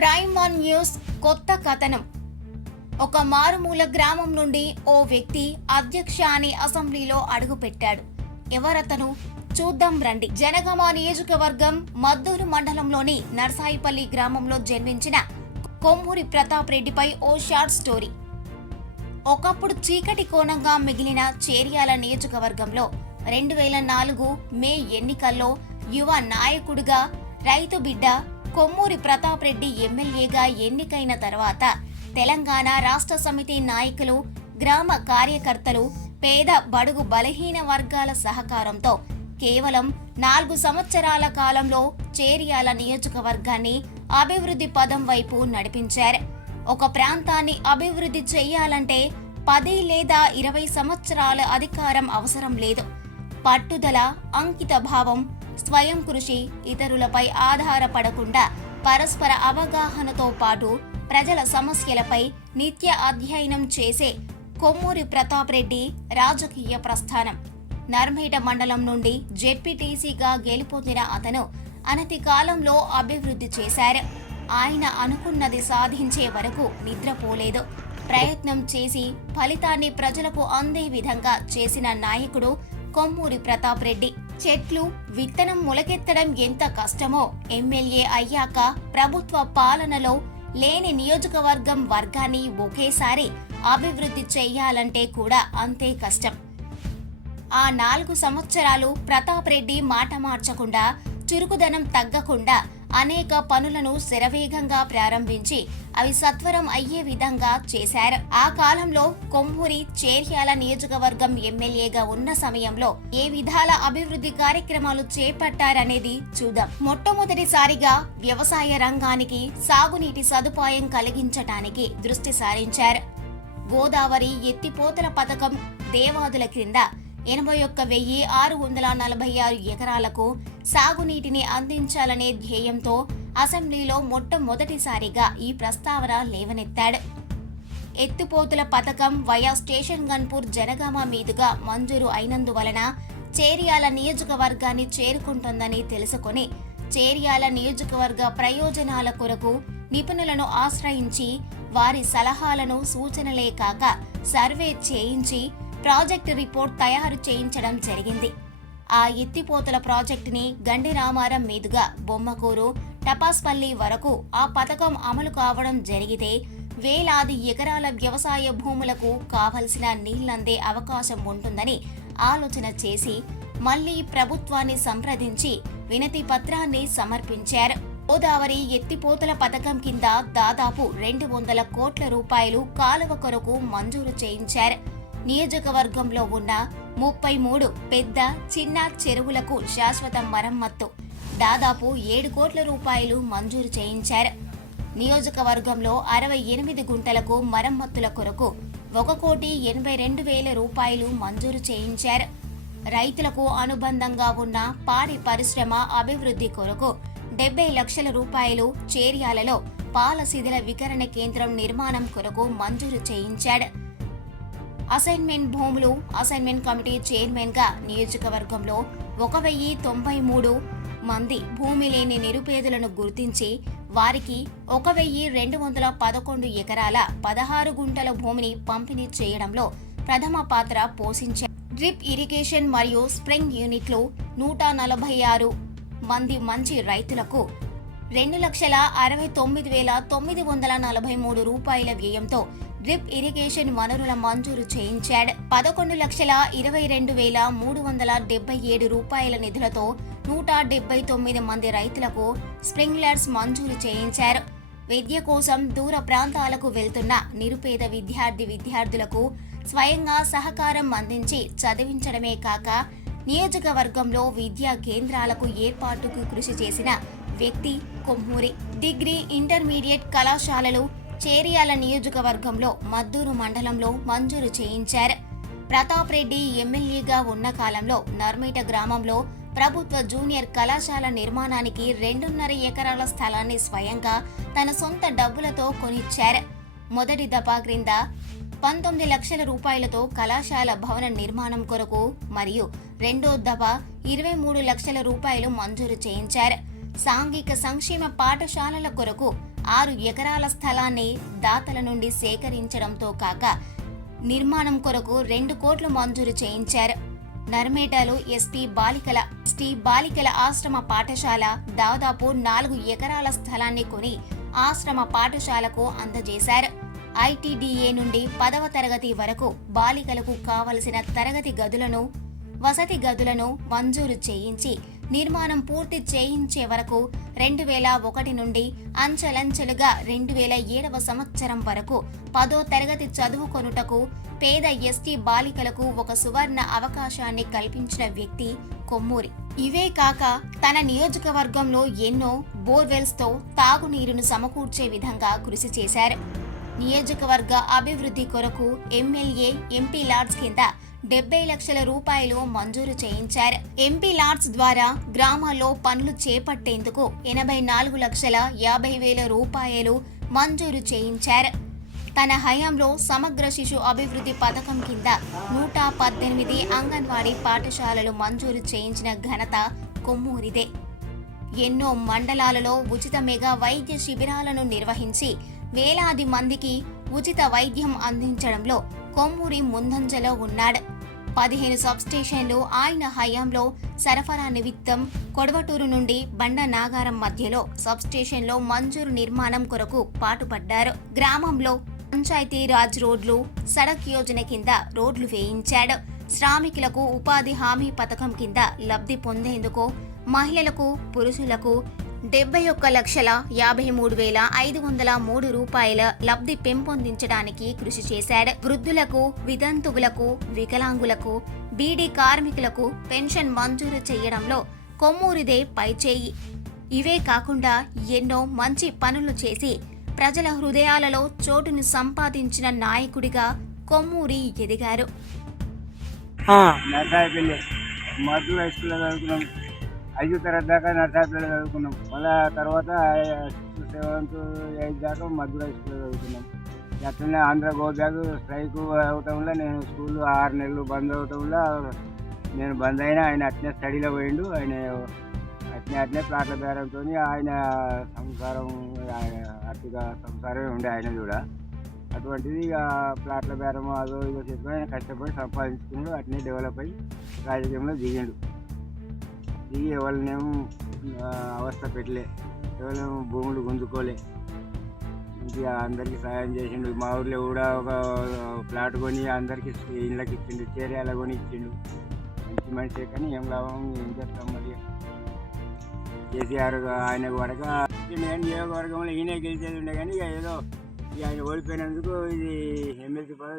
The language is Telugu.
ప్రైమ్ వన్ న్యూస్ కొత్త కథనం. ఒక మారుమూల గ్రామం నుండి ఓ వ్యక్తి అధ్యక్ష అని అసెంబ్లీలో అడుగుపెట్టాడు. ఎవరతను? చూద్దాం రండి. జనగామ నియోజకవర్గం మద్దూరు మండలంలోని నర్సాయిపల్లి గ్రామంలో జన్మించిన కొమ్మూరి ప్రతాప్ రెడ్డిపై ఓ షార్ట్ స్టోరీ. ఒకప్పుడు చీకటి కోణంగా మిగిలిన చేర్యాల నియోజకవర్గంలో 2004 మే ఎన్నికల్లో యువ నాయకుడిగా రైతు బిడ్డ కొమ్మూరి ప్రతాప్ రెడ్డి ఎమ్మెల్యేగా ఎన్నికైన తర్వాత తెలంగాణ రాష్ట్ర సమితి నాయకులు, గ్రామ కార్యకర్తలు, పేద బడుగు బలహీన వర్గాల సహకారంతో కేవలం 4 సంవత్సరాల కాలంలో చేర్యాల నియోజకవర్గాన్ని అభివృద్ధి పదం వైపు నడిపించారు. ఒక ప్రాంతాన్ని అభివృద్ధి చేయాలంటే 10 లేదా 20 సంవత్సరాల అధికారం అవసరం లేదు. పట్టుదల, అంకిత భావం, స్వయం కృషి, ఇతరులపై ఆధారపడకుండా పరస్పర అవగాహనతో పాటు ప్రజల సమస్యలపై నిత్య అధ్యయనం చేసే కొమ్మూరి ప్రతాప్ రెడ్డి రాజకీయ ప్రస్థానం. నర్మేట మండలం నుండి జెడ్పీటీసీగా గెలుపొందిన అతను అనతి కాలంలో అభివృద్ధి చేశారు. ఆయన అనుకున్నది సాధించే వరకు నిద్రపోలేదు. ప్రయత్నం చేసి ఫలితాన్ని ప్రజలకు అందే విధంగా చేసిన నాయకుడు కొమ్మూరి ప్రతాప్ రెడ్డి. చెట్లు విత్తనం మొలకెత్తడం ఎంత కష్టమో ఎమ్మెల్యే అయ్యాక ప్రభుత్వ పాలనలో లేని నియోజకవర్గం వర్గాన్ని ఒకేసారి అభివృద్ధి చెయ్యాలంటే కూడా అంతే కష్టం. ఆ 4 సంవత్సరాలు ప్రతాప్ రెడ్డి మాట మార్చకుండా, చురుకుదనం తగ్గకుండా అనేక పనులను శరవేగంగా ప్రారంభించి అవి సత్వరం అయ్యే విధంగా చేశారు. ఆ కాలంలో కొమ్మూరి చేర్యాల నియోజకవర్గం ఎమ్మెల్యేగా ఉన్న సమయంలో ఏ విధాల అభివృద్ధి కార్యక్రమాలు చేపట్టారనేది చూద్దాం. మొట్టమొదటిసారిగా వ్యవసాయ రంగానికి సాగునీటి సదుపాయం కలిగించటానికి దృష్టి సారించారు. గోదావరి ఎత్తిపోతల పథకం దేవాదుల క్రింద 81,646 ఎకరాలకు సాగునీటిని అందించాలనే ధ్యేయంతో అసెంబ్లీలో మొట్టమొదటిసారిగా ఈ ప్రస్తావన లేవనెత్తాడు. ఎత్తిపోతుల పథకం వయా స్టేషన్ గన్పూర్ జనగామ మీదుగా మంజూరు అయినందువలన చేర్యాల నియోజకవర్గాన్ని చేరుకుంటుందని తెలుసుకొని చేర్యాల నియోజకవర్గ ప్రయోజనాల కొరకు నిపుణులను ఆశ్రయించి వారి సలహాలను సూచనలే కాక సర్వే చేయించి ప్రాజెక్టు రిపోర్ట్ తయారు చేయించడం జరిగింది. ఆ ఎత్తిపోతల ప్రాజెక్టుని గండి రామారం మీదుగా బొమ్మకూరు, టపాస్పల్లి వరకు ఆ పథకం అమలు కావడం జరిగితే వేలాది ఎకరాల వ్యవసాయ భూములకు కావలసిన నీళ్లందే అవకాశం ఉంటుందని ఆలోచన చేసి మళ్లీ ప్రభుత్వాన్ని సంప్రదించి వినతి పత్రాన్ని సమర్పించారు. గోదావరి ఎత్తిపోతల పథకం కింద దాదాపు 200 కోట్ల రూపాయలు కాలువ కొరకు మంజూరు చేయించారు. నియోజకవర్గంలో ఉన్న 33 పెద్ద, చిన్న చెరువులకు శాశ్వత మరమ్మత్తు దాదాపు 7 కోట్ల రూపాయలు మంజూరు చేయించారు. నియోజకవర్గంలో 68 గుంటలకు మరమ్మతుల కొరకు 1,82,00,000 రూపాయలు మంజూరు చేయించారు. రైతులకు అనుబంధంగా ఉన్న పాడి పరిశ్రమ అభివృద్ధి కొరకు 70 లక్షల రూపాయలు చేర్యాలలో పాల శిథిల వికరణ కేంద్రం నిర్మాణం కొరకు మంజూరు చేయించాడు. అసైన్మెంట్ భూములు అసైన్మెంట్ కమిటీ చైర్మన్ గా నియోజకవర్గంలో 1,093 మంది భూమి లేని నిరుపేదలను గుర్తించి వారికి 1,211 ఎకరాల 16 గుంటల భూమిని పంపిణీ చేయడంలో ప్రథమ పాత్ర పోషించారు. డ్రిప్ ఇరిగేషన్ మరియు స్ప్రింగ్ యూనిట్లు 146 మంది మంచి రైతులకు 2,69,943 రూపాయల వ్యయంతో డ్రిప్ ఇరిగేషన్ వనరుల మంజూరు చేయించాడు. 11,22,377 రూపాయల నిధులతో 179 మంది రైతులకు స్ప్రింక్లర్స్ మంజూరు చేయించారు. విద్య కోసం దూర ప్రాంతాలకు వెళ్తున్న నిరుపేద విద్యార్థులకు స్వయంగా సహకారం అందించి చదివించడమే కాక నియోజకవర్గంలో విద్యా కేంద్రాలకు ఏర్పాటుకు కృషి చేసిన వ్యక్తి కొమ్మూరి. డిగ్రీ, ఇంటర్మీడియట్ కళాశాలలు చేర్యాల నియోజకవర్గంలో మద్దూరు మండలంలో మంజూరు చేయించారు. ప్రతాప్ రెడ్డి ఎమ్మెల్యేగా ఉన్న కాలంలో నర్మేట గ్రామంలో ప్రభుత్వ జూనియర్ కళాశాల నిర్మాణానికి 2.5 ఎకరాల స్థలాన్ని స్వయంగా తన సొంత డబ్బులతో కొనిచ్చారు. మొదటి దఫా క్రింద 19 లక్షల రూపాయలతో కళాశాల భవన నిర్మాణం కొరకు మరియు రెండో దఫా 23 లక్షల రూపాయలు మంజూరు చేయించారు. సాంఘిక సంక్షేమ పాఠశాలల కొరకు 6 ఎకరాల స్థలాన్ని దాతల నుండి సేకరించడంతో కాక నిర్మాణం కొరకు 2 కోట్లు మంజూరు చేయించారు. నర్మేటలో ఎస్టీ బాలికల ఆశ్రమ పాఠశాల దాదాపు 4 ఎకరాల స్థలాన్ని కొని ఆశ్రమ పాఠశాలకు అందజేశారు. ఐటీడీఏ నుండి 10వ తరగతి వరకు బాలికలకు కావలసిన తరగతి గదులను, వసతి గదులను మంజూరు చేయించి నిర్మాణం పూర్తి చేయించే వరకు 2001 నుండి అంచెలంచెలుగా 2007వ సంవత్సరం వరకు 10వ తరగతి చదువుకొనుటకు పేద ఎస్టీ బాలికలకు ఒక సువర్ణ అవకాశాన్ని కల్పించిన వ్యక్తి కొమ్మూరి. ఇవే కాక తన నియోజకవర్గంలో ఎన్నో బోర్వెల్స్ తో తాగునీరును సమకూర్చే విధంగా కృషి చేశారు. నియోజకవర్గ అభివృద్ధి కొరకు ఎమ్మెల్యే ఎంపీ లాడ్స్ కింద 70 లక్షల రూపాయలు మంజూరు చేయించారు. ఎంపీ లాడ్స్ ద్వారా గ్రామాల్లో పనులు చేపట్టేందుకు 84,50,000 రూపాయలు మంజూరు చేయించారు. తన హయాంలో సమగ్ర శిశు అభివృద్ధి పథకం కింద 118 అంగన్వాడీ పాఠశాలలు మంజూరు చేయించిన ఘనత కొమ్మూరిదే. ఎన్నో మండలాలలో ఉచిత మెగా వైద్య శిబిరాలను నిర్వహించి వేలాది మందికి ఉచిత వైద్యం అందించడంలో కొమ్మూరి ముందంజలో ఉన్నాడు. 15 సబ్స్టేషన్లు ఆయన హయాంలో సరఫరా నిమిత్తం కొడవటూరు నుండి బండ నాగారం మధ్యలో సబ్స్టేషన్లో మంజూరు నిర్మాణం కొరకు పాటుపడ్డారు. గ్రామంలో పంచాయతీ రాజ్ రోడ్లు, సడక్ యోజన కింద రోడ్లు వేయించాడు. శ్రామికులకు ఉపాధి హామీ పథకం కింద లబ్ధి పొందేందుకు మహిళలకు, పురుషులకు 71,53,503 రూపాయల లబ్ధి పెంపొందించడానికి కృషి చేశాడు. వృద్ధులకు, వితంతువులకు, వికలాంగులకు, బీడీ కార్మికులకు పెన్షన్ మంజూరు చేయడంలో కొమ్మూరిదే పైచేయి. ఇవే కాకుండా ఎన్నో మంచి పనులు చేసి ప్రజల హృదయాలలో చోటును సంపాదించిన నాయకుడిగా కొమ్మూరి ఎదిగారు. ఐదు తరగతి దాకా నర్సాపల్లిలో చదువుకున్నాం. మళ్ళీ తర్వాత 7th, 8th దాకా మధుర స్కూల్లో చదువుకున్నాం. అట్లనే ఆంధ్ర గోబ్యాగ్ స్ట్రైక్ అవటం వల్ల నేను స్కూల్ 6 నెలలు బంద్ అవటం వల్ల నేను బంద్ అయినా ఆయన అట్నే స్టడీలో పోయిండు. ఆయన అట్నే ప్లాట్ల బేరంతో ఆయన సంసారం, ఆర్థిక సంసారమే ఉండే ఆయన కూడా. అటువంటిది ఇక ప్లాట్ల బేరం అదో ఇదో చెప్పి ఆయన కష్టపడి సంపాదించుకున్నాడు. అట్నే డెవలప్ అయ్యి రాజకీయంలో దిగిండు. దిగి ఎవరినేమో అవస్థ పెట్టలే, ఎవరేమో భూములు గుంజుకోలే, ఇంకా అందరికీ సాయం చేసిండు. మా ఊర్లో కూడా ఒక ప్లాట్ కొని అందరికీ ఇళ్ళకి ఇచ్చిండు, చేరియాల కొని ఇచ్చిండు. మంచి మనిషే కానీ ఏం లాభం, ఏం చేస్తాం మరి. కేసీఆర్ ఆయన వడక నియోజకవర్గంలో ఈయనే గెలిచేది ఉండే కానీ ఇక ఏదో ఆయన ఓడిపోయినందుకు ఇది ఎమ్మెల్సీ పదవి